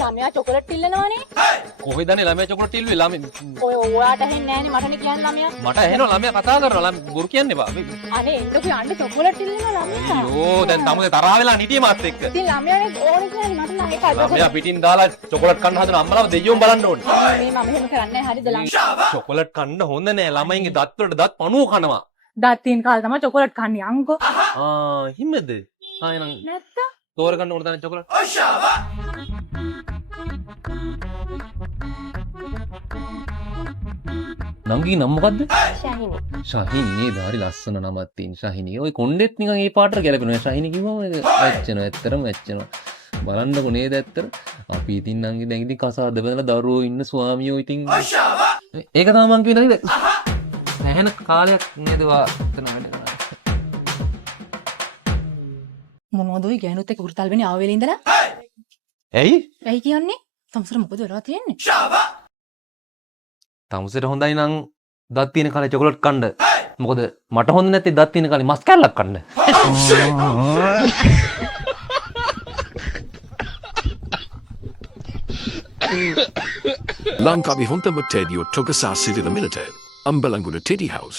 ළමයා චොකලට් ඉල්ලනවනේ. කොහෙද අනේ ළමයා චොකලට් ඉල්ලුවේ ළමයා ඔය ඔයාට ඇහෙන්නේ නැහනේ මටනේ කියන්නේ ළමයා. මට ඇහෙනවා ළමයා කතා කරනවා ළමයා බොරු කියන්නේ බා අනේ එන්නකෝ යන්න චොකලට් ඉල්ලනවා ළමයා. අයියෝ දැන් තමුසේ තරහ වෙලා නිටියේ මාත් එක්ක ඉතින් ළමයානේ ඕනේ කියන්නේ මට නම් ඒක අද ළමයා පිටින් දාලා චොකලට් කන්න හදන අම්මලාව දෙයියෝම බලන්න ඕනේ මේ මම එහෙම කරන්නේ නැහැ හරිද ළමයා. චොකලට් කන්න හොඳ නෑ ළමයින්ගේ දත් වලට දත් පණුව කනවා දත් තියෙන කාලේ තමයි චොකලට් කන්නේ අංකෝ. හිමද එහෙනම් නැත්තම් තෝරගන්න ඕන තැන චොකලට් නංගී නම මොකද්ද ශාහිනි. ශාහිනි නේද හරි ලස්සන නමක් තියෙන ශාහිනි ඔය කොණ්ඩෙත් නිකන් ඒ පාටට ගැලපෙනවා ශාහිනි කිව්වම ඇච්චෙනවා ඇත්තටම ඇච්චෙනවා බලන්නකො නේද ඇත්තට අපි ඉතින් නංගි දැන් ඉතින් කසාද බඳලා දරුවෝ ඉන්න ස්වාමියෝ ඉතින් ඒක තමයි මං කියන නේද නැහෙන කාලයක් නේද වා එතන වැඩ කරන්නේ මොනවද ඔය ගෑනුත් එක්ක වෘතල් වෙන්නේ ආවෙල ඉඳලා? ඇයි ඇයි කියන්නේ? තමුසර මොකද වෙලා තියෙන්නේ? තමුසෙට හොඳයි නම් දත් තියෙන කාලේ චොකලට් කන්න මොකද මට හොඳ නැති දත් තියෙන කාලේ මස් කැල්ලක් කන්න ලංකාවේ හොඳම ටෙඩියෝ ටොකසා සිටින මිලට අම්බලන්ගොඩ ටෙඩි හවුස්